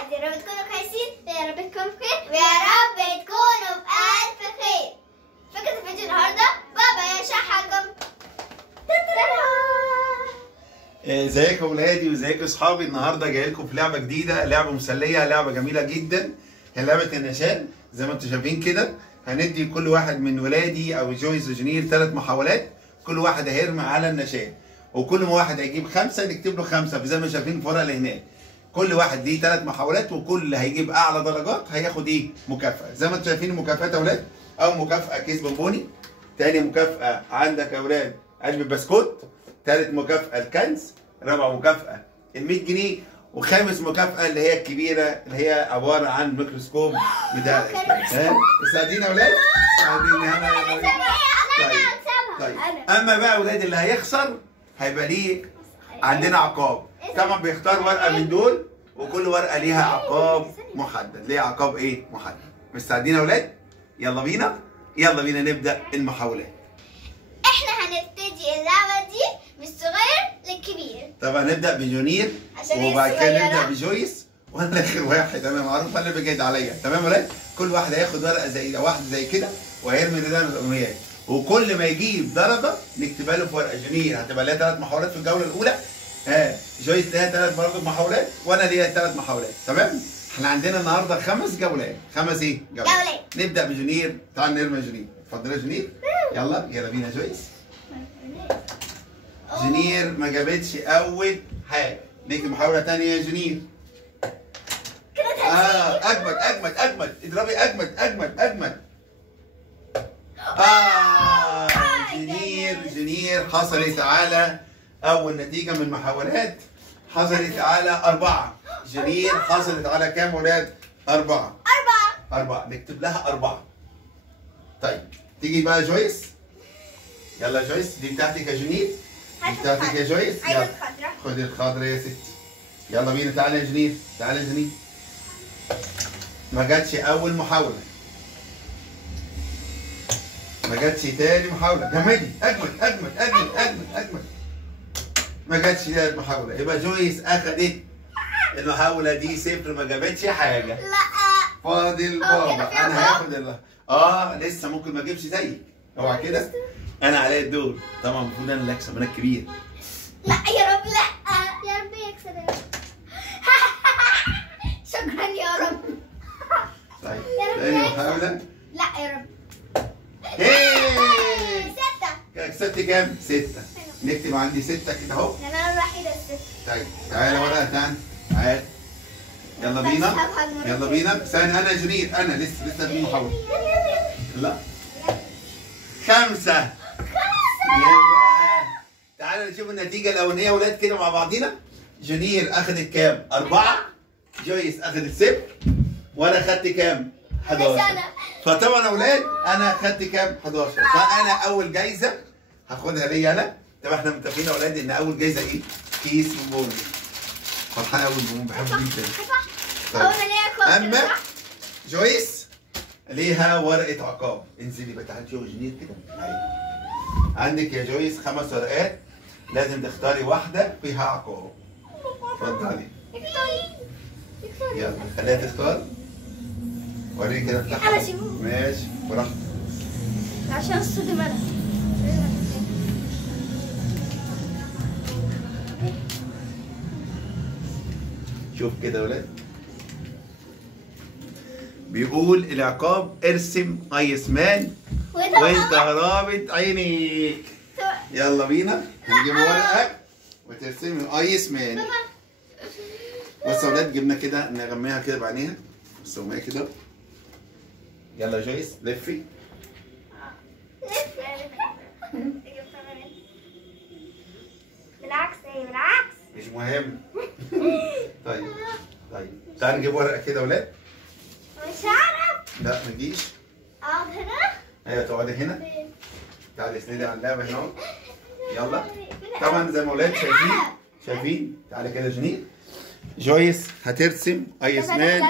بعض. يا رب تكونوا كويسين، يا رب تكونوا بخير، ويا رب تكونوا بألف خير. فكرة الفيديو النهارده بابا يشرحكم. ازيكم ولادي وازيكم اصحابي. النهارده جاي لكم في لعبه جديده، لعبه مسليه، لعبه جميله جدا. هي لعبه النشان زي ما انتم شايفين كده. هندي كل واحد من ولادي او جويس وجنير 3 محاولات، كل واحد هيرمي على النشان، وكل ما واحد هيجيب 5 نكتب له 5 زي ما شايفين الورقه اللي هناك. كل واحد ليه 3 محاولات، وكل اللي هيجيب اعلى درجات هياخد مكافاه. زي ما انتم شايفين المكافآت يا اولاد. اول مكافاه كيس بونبوني، تاني مكافاه عندك يا اولاد علبه بسكوت، تالت مكافاه الكنز، رابع مكافاه ال 100 جنيه، وخامس مكافاه اللي هي الكبيره اللي هي عباره عن ميكروسكوب بتاع ساعدين يا اولاد، ساعدين. طيب اما بقى اولاد اللي هيخسر هيبقى ليه عندنا عقاب. طبعا بيختار ورقه من دول، وكل ورقه ليها عقاب محدد. ليها عقاب محدد. مستعدين يا اولاد؟ يلا بينا نبدا المحاولات. احنا هنبتدي اللعبة دي من الصغير للكبير. طبعا نبدا بجونير وبعد كده نبدا بجويس، وانا اخر واحد. انا معروف انا اللي بجد عليا. تمام يا ولاد؟ كل واحد هياخد ورقه زي واحده زي كده وهيرمي ده الامنيات، وكل ما يجيب درجه نكتبها له في ورقه. جونير هتبقى لها 3 محاولات في الجوله الاولى، جويس لها 3 برضه محاولات، وانا ليا 3 محاولات. تمام؟ احنا عندنا النهارده 5 جولات. 5 جولات. نبدا بجونير. تعال نرمي جونير. اتفضل يا جونير. يلا بينا جويس. جونير ما جابتش اول حاجه، ليكي محاوله ثانيه يا جونير. اجمد اضربي اجمد. جونير حصلت على اول نتيجه من المحاولات، حصلت على 4. جونير حصلت على كام ولاد؟ 4. نكتب لها 4. طيب تيجي بقى جويس. يلا جويس، دي بتاعتك يا جونير، دي بتاعتك يا جويس. يلا خدي الخضرا يا ستي. يلا بينا. تعالى يا جونير. ما جاتش اول محاوله، ما جاتش تاني محاوله. جمدي اجمد. ما جاتش تالت محاوله. يبقى جويس اخدت المحاوله دي 0، ما جابتش حاجه. لا فاضل بابا. انا هاخد لسه ممكن ما اجيبش زيك. اوعى كده. انا عليا الدور. طبعا المفروض انا اللي اكسب، انا الكبير. لا يا رب، لا يا رب يكسب يا رب. شكرا يا رب. طيب تاني محاولة. لا يا رب. 6. كسبت كام؟ 6. نكتب عندي 6 كده اهو. انا الوحيدة ال6. طيب تعالى ورقة تاني. تعالى. يلا بينا. ثانية انا جونير، انا لسه في محاولة. لا 5. تعالى نشوف النتيجة الأولانية يا ولاد كده مع بعضينا. جونير أخدت كام؟ 4. جويس أخدت 0. وأنا خدت كام؟ 11. فطبعا يا ولاد أنا خدت كام؟ 11. فأنا أول جايزة هاخدها ليا أنا. طب إحنا متفقين يا ولاد إن أول جايزة كيس بونبوني. فرحان أوي بالبونبوني، بحبه جدا. طيب. أما جويس ليها ورقة عقاب. انزلي بقى. تعالي شوفي جونير كده. عندك يا جويس 5 ورقات، لازم تختاري واحدة فيها عقاب. اتفضلي. يلا خليها تختار. وريني كده افتحها. ماشي براحتك. عشان الصدمة انا. شوف كده يا ولاد. بيقول العقاب ارسم ايسمان وانت غرابة عينيك. يلا بينا نجيب ورقة وترسمي ايسمان. بصوا يا ولاد، جبنا كده نغميها كده بعينيها. بصوا كده. يلا يا جويس لفي. بالعكس مش مهم. طيب تعالى نجيب ورقة كده يا ولاد. مش هعرف. لا ما تجيش. اقعد هنا. ايوه تقعدي هنا. تعالي اسندي على اللعبة هنا اهو. يلا. طبعا زي ما ولاد شايفين. تعالى كده جونير. جويس هترسم ايسمان.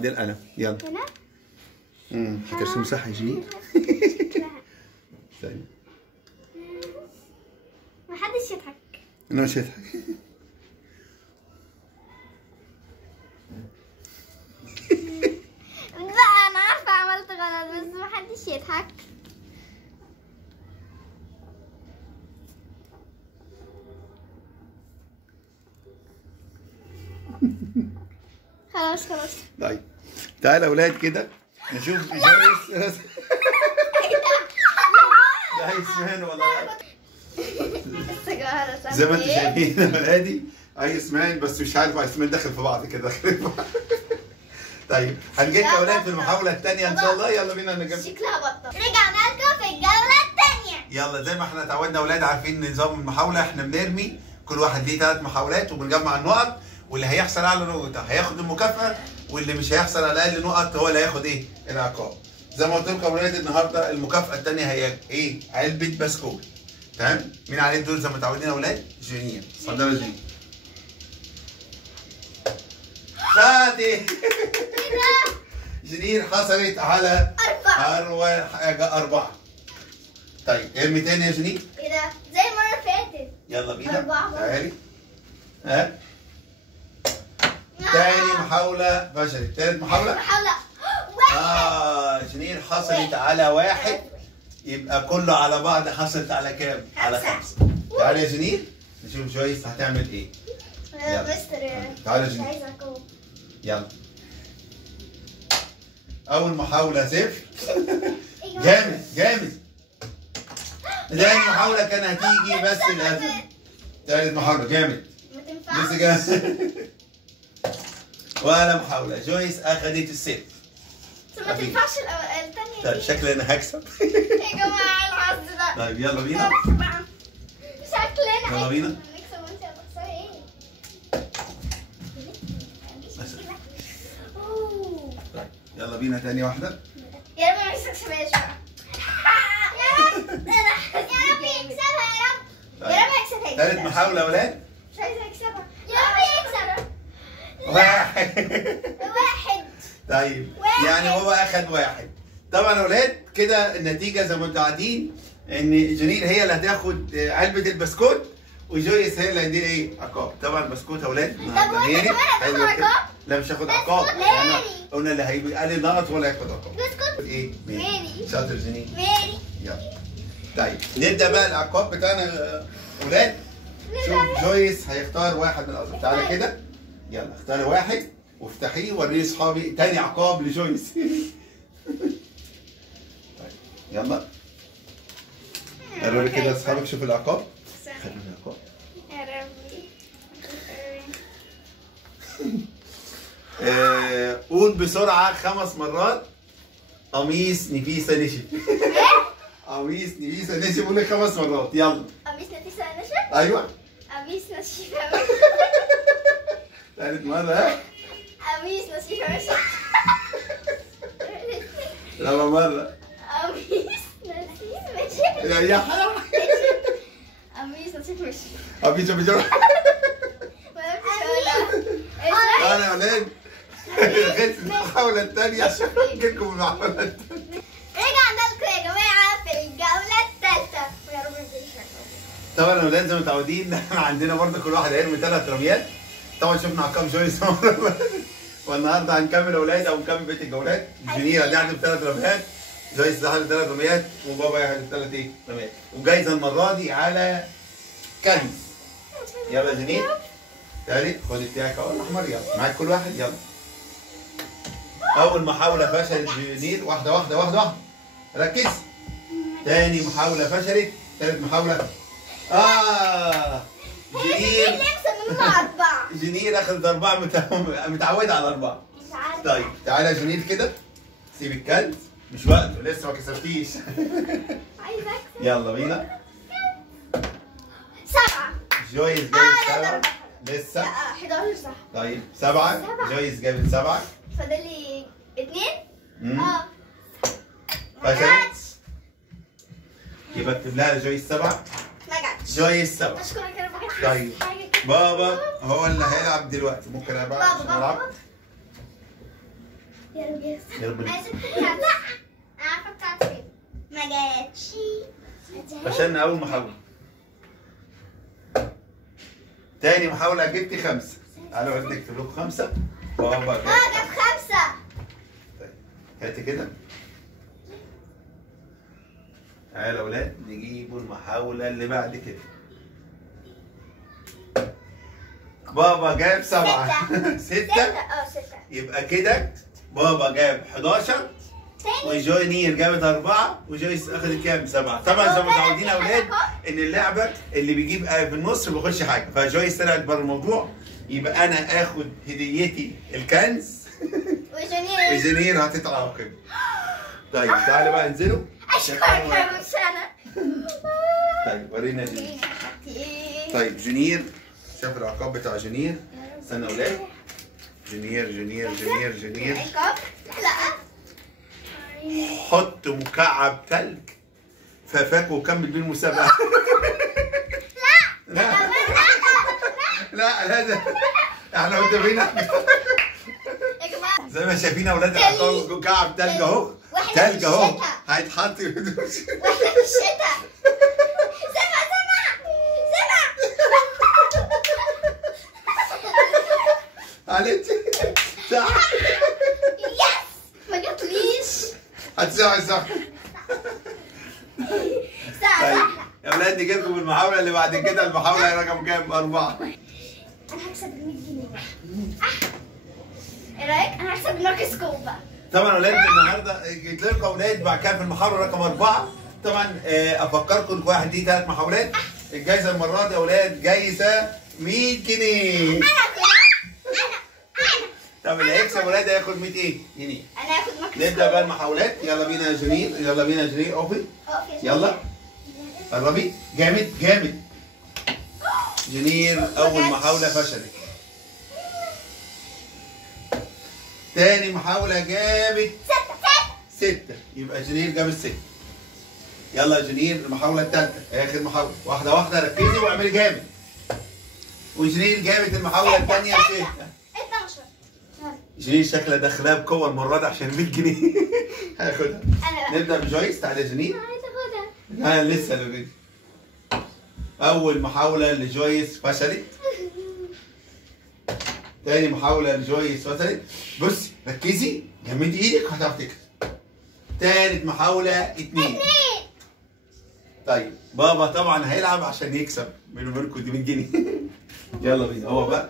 دي القلم. يلا. هترسم صح يا جونير. ثانية. محدش يضحك. انا مش هضحك. يضحك. خلاص خلاص. طيب تعالى يا اولاد كده نشوف جويس. ده يسمعنا والله. السيجارة زي ما انتم شايفين يا ولادي ايسمان، بس مش عارف ايسمان داخل في بعض كده. طيب هنجي يا ولاد في المحاولة الثانية ان شاء الله. يلا بينا نجيب. شكلها بطة. رجعنا لكم في الجولة الثانية. يلا زي ما احنا اتعودنا يا ولاد، عارفين نظام المحاولة، احنا بنرمي كل واحد ليه 3 محاولات وبنجمع النقط، واللي هيحصل اعلى نقطة هياخد المكافأة، واللي مش هيحصل على اقل نقط هو اللي هياخد ايه؟ العقاب. زي ما قلت لكم يا ولاد النهارده المكافأة الثانية هي ايه؟ علبة بسكوت. تمام؟ مين عليه الدور زي ما متعودين يا ولاد؟ جونيور. اتفضلي يا جونيور. فاتي. جونيور حصلت على 4. طيب ارمي تاني يا جونيور. ايه ده؟ زي المرة اللي فاتت. يلا بينا. 4. تعالي. ها؟ تاني محاولة فشلت. تالت محاولة. محاولة. جونيور حصلت على 1. يبقى كله على بعض حصلت على كام؟ على 5. تعالي يا جونيور نشوف جويس هتعمل ايه. مستر تعالي يا مش جونيور. عايزة أقوم. يلا. أول محاولة 0. جامد جامد. تاني محاولة كان هتيجي بس للأسف. تالت محاولة جامد. ما تنفعش. لسه جامد. ولا محاولة. جويس أخدت ال0. ما تنفعش الثانية طيب دي. شكلي أنا هكسب. يا جماعة الحظ ده. طيب يلا بينا. شكلنا يلا بينا. هنكسب وانت هتخسري ايه؟ طيب يلا بينا تاني واحدة. يا رب ما يكسبهاش بقى. يا رب يكسبها يا رب. يا رب يكسبها. تالت محاولة يا ولاد. مش عايزة يكسبها. يا رب يكسبها. 1. طيب يعني هو أخد 1. طبعا يا ولاد كده النتيجة زي ما انتم قاعدين إن جونير هي اللي هتاخد علبة البسكوت، وجويس هي اللي هتدير ايه؟ عقاب. طبعا البسكوت يا ولاد النهارده غيري. هتاخد عقاب؟ لا مش هاخد عقاب. ميري. قلنا اللي هيبقى لي نقط ولا هياخد عقاب. بسكوت. ايه؟ ميري. شاطر جونير. ميري. يلا. طيب نبدا بقى العقاب بتاعنا يا ولاد. شوف جويس هيختار واحد من الأصحاب. تعالى كده. يلا اختاري واحد وافتحيه ووريه لاصحابي. تاني عقاب لجويس. طيب يلا. قولوا كده لاصحابك شوفوا العقاب. خلوا العقاب. يا ربي. قول بسرعة 5 مرات قميص نفيسة نشف. قميص نفيسة نشف. قول 5 مرات. يلا. قميص نفيسة نشف. ايوه. قميص نشف. ثالث مرة. ها؟ قميص نشف نشف. رابع مرة. قميص نشف نشف. يا حرام. قميص نشف نشف. قميص بجرة. انا يا ولاد غيرت المحاولة الثانية عشان اجيلكم المحاولة الثانية. رجعنا لكم يا جماعة في الجولة الثالثة. ويا رب طبعا يا ولاد زي ما متعودين احنا عندنا برضه كل واحد هيرمي 3 رميات. طبعا شفنا عقاب جويس والنهارده هنكمل يا ولاد او نكمل بقية الجولات. جونير هتحدف 3 رميات، جويس هتحدف 3 رميات، وبابا هيحدف 3 ايه؟ رميات. وجايزة المرة دي على كنز. يلا جونير. تعالي خد بتاعك اهو الاحمر. يلا معاك كل واحد. يلا. اول محاولة فشلت جونير. واحدة واحدة واحدة واحدة. ركز. تاني محاولة فشلت. تالت محاولة. جونير. جونير اخذت 4. متعودة على 4. طيب تعالى يا جونير كده. سيب الكلب مش وقته لسه ما كسبتيش. يلا بينا. 7. جويس جابت 7. لسه. 11 صح. طيب 7. جويس جابت 7. فاضل لي 2. فشلت. يبقى اكتب لها جويس 7. ما جاتش. جويس 7. اشكرك يا رب. طيب بابا هو اللي هيلعب دلوقتي. ممكن انا بقى عشان العب. يا رب يكسب. يا رب انا عارفه بتاعتي كده. ما جاتش. فشلنا اول محاولة. تاني محاولة جبتي 5. تعالوا عايز نكتب لكم 5. بابا جاب 5. طيب هاتي كده. تعالوا يا اولاد نجيبوا المحاولة اللي بعد كده. بابا جاب 7 6 يبقى كده بابا جاب 11 وجونير جابت 4 وجويس اخذت كام؟ 7. طبعا زي ما متعودين يا اولاد ان اللعبه اللي بيجيب في النص ما بياخدش حاجه، فجويس طلعت بره الموضوع، يبقى انا اخد هديتي الكنز وجونير هتتعاقب. طيب تعالوا بقى انزلوا. اشكرك يا مسانة. طيب ورينا جونير. طيب جونير شاف العقاب بتاع جونير. استنى يا اولاد. جونير جونير جونير جونير لا حط مكعب ثلج ففاك وكمل بيه المسابقة. لا لا لا احنا متفقين زي ما شايفين اولاد العقاب مكعب ثلج اهو. ثلج اهو هيتحط في واحنا في الشتاء. معلش صح. يس ما جاتليش. هتساعد صح. طيب يا اولاد نجي لكم المحاولة اللي بعد كده. المحاولة رقم كام؟ 4. انا هكسب 100 جنيه. ايه رايك؟ انا هكسب ناقص كوبا. طبعا اولاد النهارده جيت لكم اولاد بعد كده في المحاولة رقم 4. طبعا افكركم كل واحد دي 3 محاولات. الجايزة المرة دي يا اولاد جايزة 100 جنيه. طب اللي هيكسب ولاد هياخد 100 ايه؟ جنيه. انا هاخد ماكس. نبدا بقى المحاولات. يلا بينا يا جنير، يلا بينا يا جنير. اوفي يلا قربي. جامد جامد. جنير اول محاولة فشلت. تاني محاولة جابت 6. يبقى جنير جابت 6. يلا يا جنير المحاولة الثالثة اخر محاولة. واحدة واحدة ركزي واعملي جامد. وجنير جابت المحاولة الثانية 6. 12. جنير شكلها داخلها بقوة المرة دي عشان 100 جنيه. هاخدها. انا نبدأ بجويس. تعالى يا جنير. عايزه اخدها. لا لسه لو أول محاولة لجويس فشلت. تاني محاولة لجويس فشلت. بصي ركزي جمدي ايدك وهتعرف تكسب. تالت محاولة 2. طيب بابا طبعا هيلعب عشان يكسب بينه وبينكم دي 100 جنيه. يلا بينا هو بقى.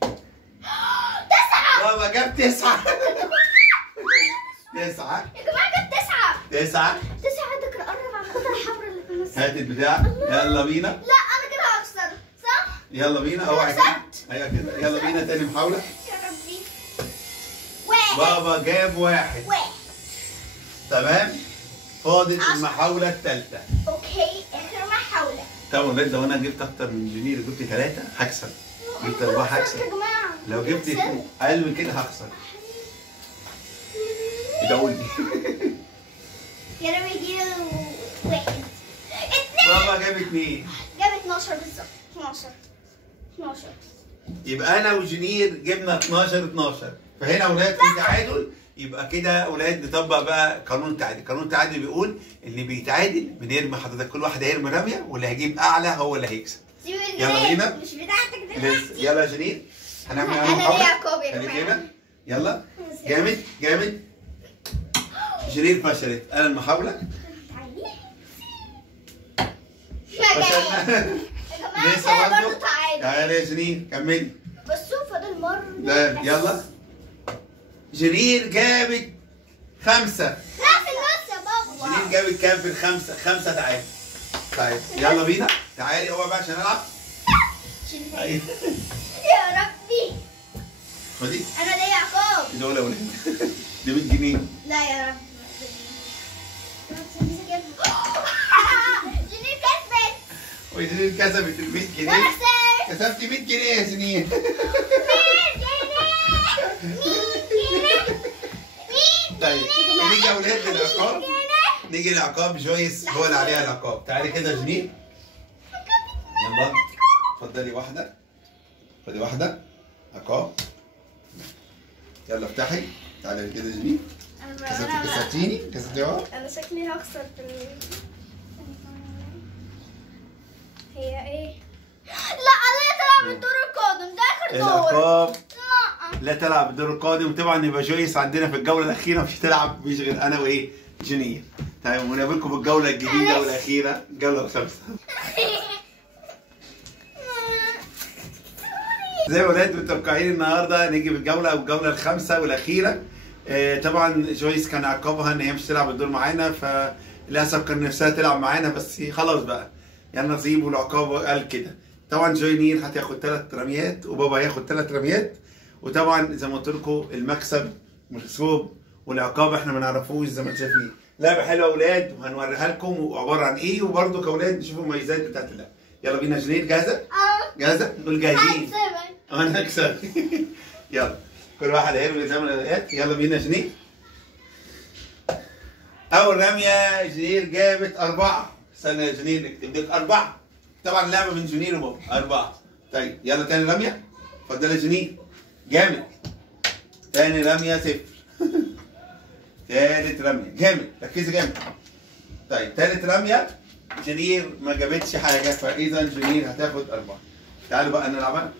9. بابا جاب 9. 9 يا جماعه جبت 9. 9. 9 عندك قرب على الخطه الحمراء اللي في النص. هات البتاع. يلا بينا. لا انا كده هخسر صح؟ يلا بينا اوعى كده. ايوه كده. يلا بينا تاني محاولة. يا ربي. 1. بابا جاب 1. تمام. فاضل المحاولة الثالثة. اوكي اخر محاولة. طبعا ولاد لو انا جبت اكتر من جنيه جبت 3 هكسب. جبت 4 هكسب. يا جماعة لو جبت اقل من كده هخسر. ادعوا لي. يا رب يجيب 1. 2. بابا جاب 2. جاب 12 بالظبط. 12. يبقى انا وجنير جبنا 12. فهنا اولاد في تعادل. يبقى كده اولاد نطبق بقى قانون التعادل. قانون التعادل بيقول اللي بيتعادل بنرمي حضرتك كل واحد هيرمي رميه واللي هيجيب اعلى هو اللي هيكسب. يلا بينا. مش بتاعتك دلوقتي. يلا يا جنير هنعمل انا ليا عقاب يا خليك جماعة. هنا. يلا جامد جامد. جنير فشلت. انا المحاولة فشلنا. لسه برضه تعادل. تعالى يا جنير كملي. بصوا فاضل مرة. لا يلا. جنير جابت 5. لا في النص يا بابا. جنير جابت كام في ال5؟ 5 تعالى. طيب يلا بينا. تعالي هو بقى عشان العب. يا ربي. خدي. انا ليا عقاب. دول اولاد. دي 100 جنيه. لا يا رب. جنيه كسبت. وجنير كسبت ال 100 جنيه. وانا خسرت. كسبتي 100 جنيه يا جنير. 100 جنيه. طيب نيجي يا اولاد للعقاب. نيجي للعقاب. جويس هو اللي عليها العقاب. تعالي كده يا جنير. يلا اتفضلي واحدة. خدي واحدة عقاب. يلا افتحي. تعالي كده يا جنير. كسبتيني. كسبتي اهو. انا شكلي هخسر في هي ايه؟ لا انا طلع من دور القادم ده اخر دور. العقاب لا لا تلعب الدور القادم. طبعا يبقى جويس عندنا في الجوله الاخيره مش هتلعب، مش غير انا وايه جنير. تمام، ونقابلكم في الجوله الجديده والاخيره، الجوله الخامسه. زي ما ولاد متوقعين النهارده نيجي في الجوله او الجوله الخامسه والاخيره. طبعا جويس كان عقابها ان هي مش تلعب الدور معانا، فللاسف كان نفسها تلعب معانا بس خلاص بقى يعني نصيب، والعقاب قال كده. طبعا جوينير هتاخد 3 رميات وبابا هياخد 3 رميات، وطبعا زي ما قلت لكم المكسب محسوب والعقاب احنا ما نعرفوش زي ما انتم شايفين. لعبه حلوه يا اولاد وهنوريها لكم وعباره عن ايه، وبرده كاولاد نشوفوا المميزات بتاعت اللعبه. يلا بينا جنير، جاهزه؟ جاهزه؟ نقول جاهزين. انا هكسب. يلا كل واحد هيرمي زي ما الاداءات. يلا بينا جنير. اول رميه جنير جابت 4. استنى يا جنير نكتب لك 4. طبعا اللعبه من جنير وبابا 4. طيب يلا تاني رميه. اتفضل يا جنير. جامد. تاني رميه 0. تالت رميه جامد، ركزي جامد. طيب تالت رميه جنير ما جابتش حاجه، فاذا جنير هتاخد 4. تعالوا بقى نلعبها.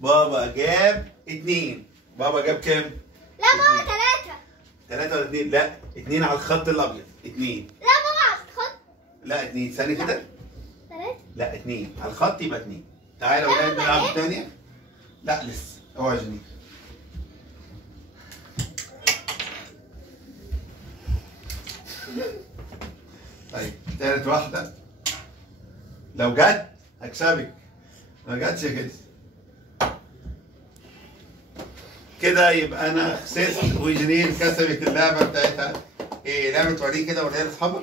بابا جاب 2. بابا جاب كام؟ لا بابا 3. 3 ولا 2؟ لا 2 على الخط الابيض. 2. لا بابا على الخط. لا 2 ثانية كده. 3. لا 2 على الخط يبقى 2. تعالى يا ولاد نلعب الثانية. لا لسه. اوعى يا جنير. طيب تالت واحدة لو جت هكسبك، ما جاتش كده كده يبقى انا خسرت وجنين كسبت اللعبه بتاعتها. ايه لعبه وريه كده وريها لاصحابك.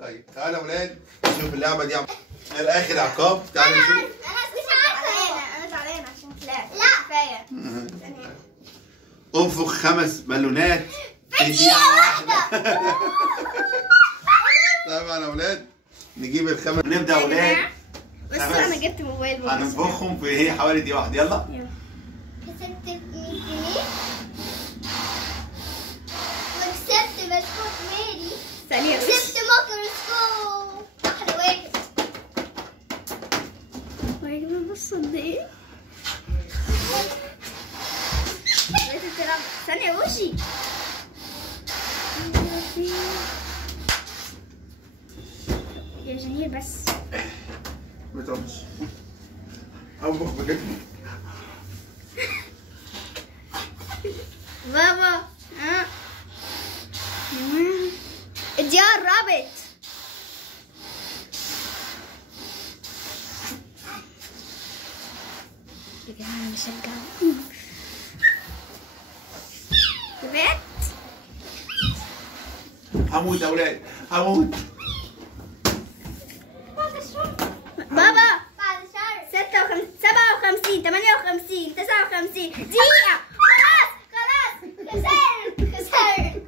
طيب تعالى يا ولاد نشوف اللعبه دي الاخر عقاب. تعالى نشوف. انا مش عارفه. انا زعلانه عشان تلعب. لا كفايه. انفخ 5 بالونات في دقيقه واحده. طبعا يا ولاد نجيب ال5 ونبدا يا ولاد. بس انا جبت موبايل بابا. هننفخهم في هي حوالي دقيقه واحده. يلا. كسبت 100 جنيه وكسبت بسكوت ميري. ثانية كسبت ميكروسكوب. احلى واحد. يا جماعة بص قد ايه. ثانية وشي. يا جميل بس. ما تقومش. انفخ بجد. بابا اديها الرابط. يا جماعة بشجع. شفت؟ هموت يا ولاد هموت. بابا 56 57 58 59 دقيقة. خلاص خسرت.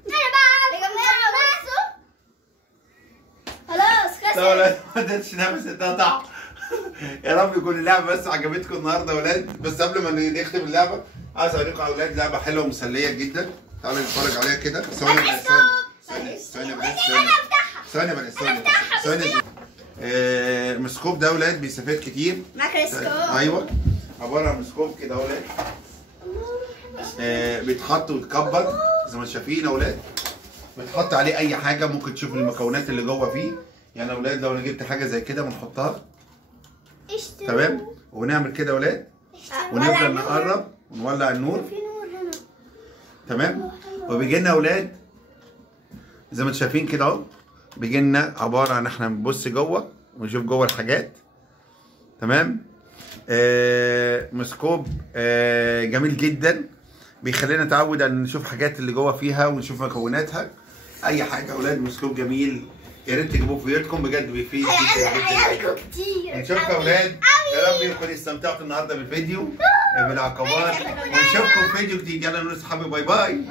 انا بقى يا جماعة بصوا. خلاص خسرت. لا ولا ما قدرتش نفسي اتقطع. يا رب يكون اللعبه بس عجبتكم النهارده يا ولاد. بس قبل ما نختم اللعبه عايز اوريكم يا ولاد لعبه حلوه ومسليه جدا. تعالوا نتفرج عليها كده. ثواني المسكوب ده ولاد بيستفاد كتير. ميكروسكوب. ايوه عباره عن مسكوب كده ولاد. بيتحط ويتكبر زي ما شايفين يا ولاد. بتحط عليه اي حاجه، ممكن تشوفوا المكونات اللي جوه فيه. يعني يا ولاد لو انا جبت حاجه زي كده بنحطها تمام، ونعمل كده يا ولاد ونفضل نقرب ونولع النور. في نور هنا تمام. وبيجي لنا يا ولاد زي ما انتم شايفين كده اهو. بيجي لنا عباره عن احنا بنبص جوه ونشوف جوه الحاجات. تمام. مسكوب جميل جدا، بيخلينا نتعود ان نشوف حاجات اللي جوه فيها ونشوف مكوناتها. اي حاجه يا اولاد مسكوب جميل، يا ريت تجيبوه في بيوتكم بجد بيفيد هيعلقوا كتير. نشوفكم يا اولاد. يا رب يكونوا استمتعتوا النهارده بالفيديو بالعقبات، ونشوفكم في فيديو جديد. يلا نقول لاصحابي باي باي.